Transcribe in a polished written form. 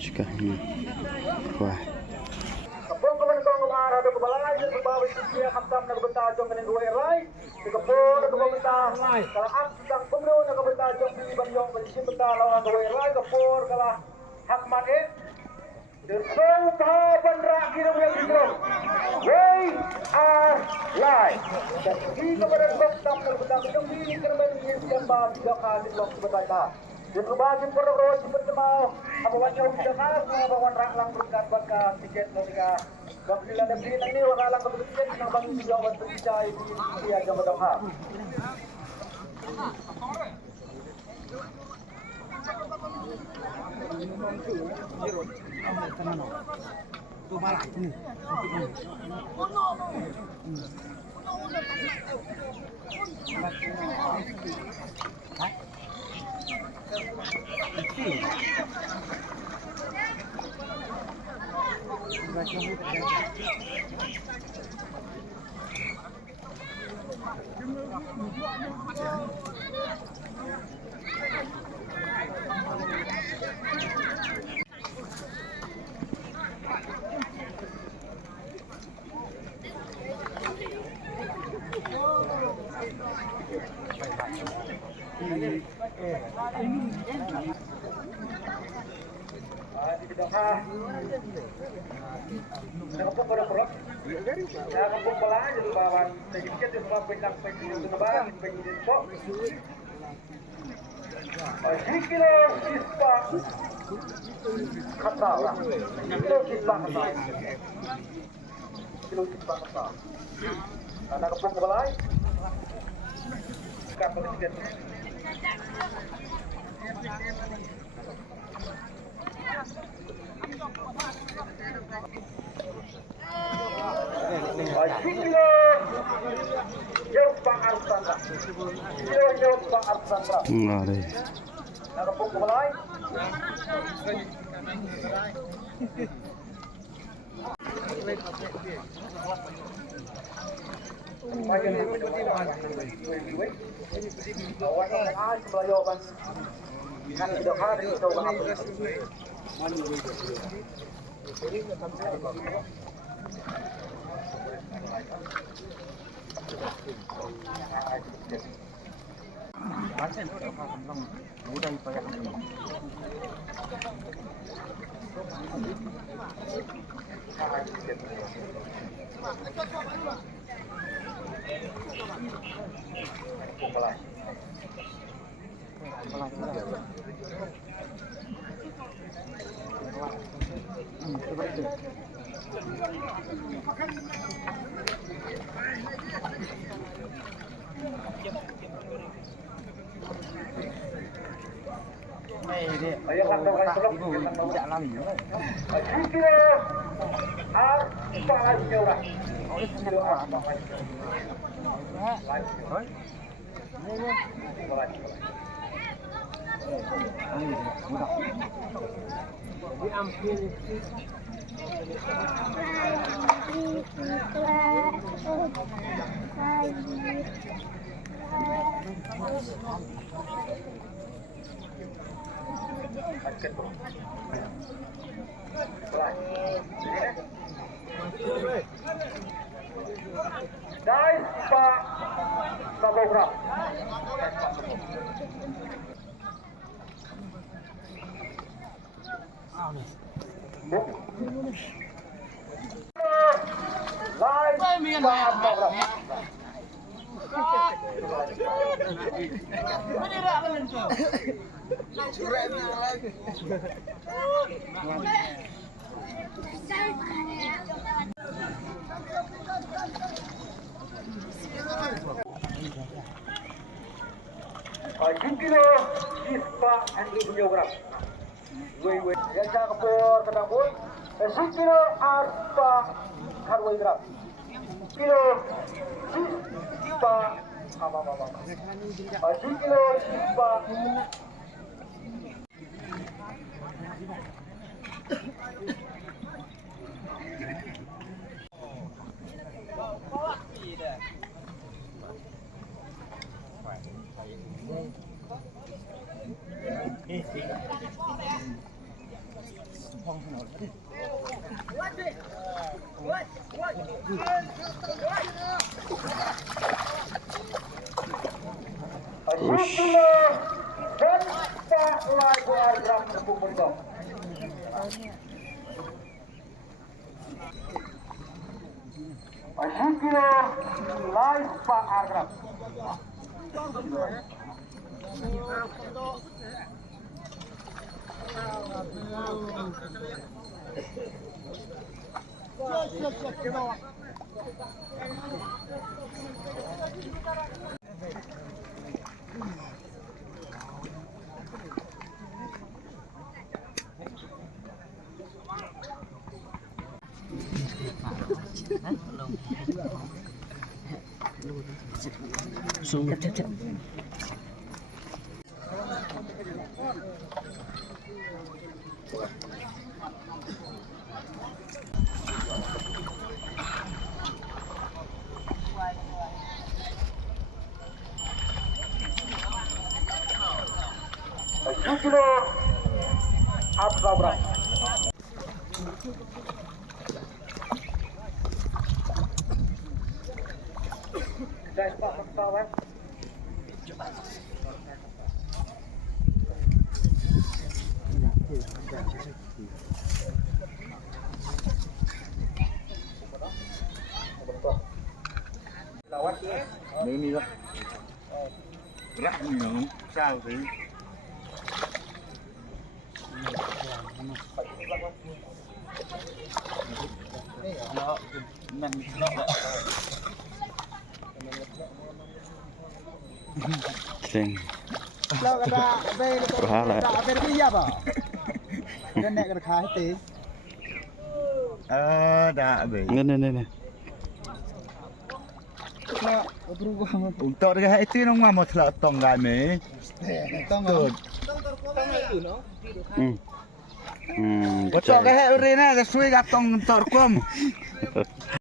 Mosca. Wah. Kapong kamanitong umaara do kabalay sa bawat siya kaptam nagbenta jong kaning duwe ray. Kapong nagbenta kala ang kumno nagbenta jong bilibang yung balisin benta lawan duwe ray kapor kala hakman Desong tahapan rakyat yang begitu. We are live. Dan di kepada dokter terbentang demi terbentang gambar tiga kali waktu bertanya. Di perubahan perlu bertemu. Apa wajah usaha pengabawan raklang berkat tiket mereka. Kapila dan ini ini wakalang bertiket yang bagi juga waktu percaya di aja berdoa. Tu balai ni. Nakapong produk, nakapong pala jadi bawan sedikit itu sebab bintang penjualan terbang penjualan pok. 10 kilo sispa kata lah, 10 kilo sispa kata, 10 kilo sispa kata. Nakapong pala, kapal sedikit. Kilo jauh Pak Arsandra. Kilo jauh Pak Arsandra. Ada. Nakapong kumalay. Bayan itu tidak ada. Awan yang sebelayokan. Kan tidak ada itu bang. Ayo kantong ibu tidak lami. Kilo apa aja orang? Kilo apa aja? Guys, Pak Sabograf. Live Pak Sabograf. Kilo ispa Andrew Bunyograf. Wei ya kapur kedapur. 10 kilo arpa karbohidrat. Kilo ispa apa. 10 kilo ispa. dan Pak Lagu Argram Tepung Bergong. Kilo live Pak Argram. Kilo Abra. Guys, Pak pesawat. Lawat ya. Ini lah. Gerak ni sao thì nó mình nó Sing. lo ada be Berhala. ada be ya ba dan nek ra khai te đã be Nè. untuk cái itu nó mà một thợ tông gài mế tông rồi betul cái hari ini ada suai gatong tor kom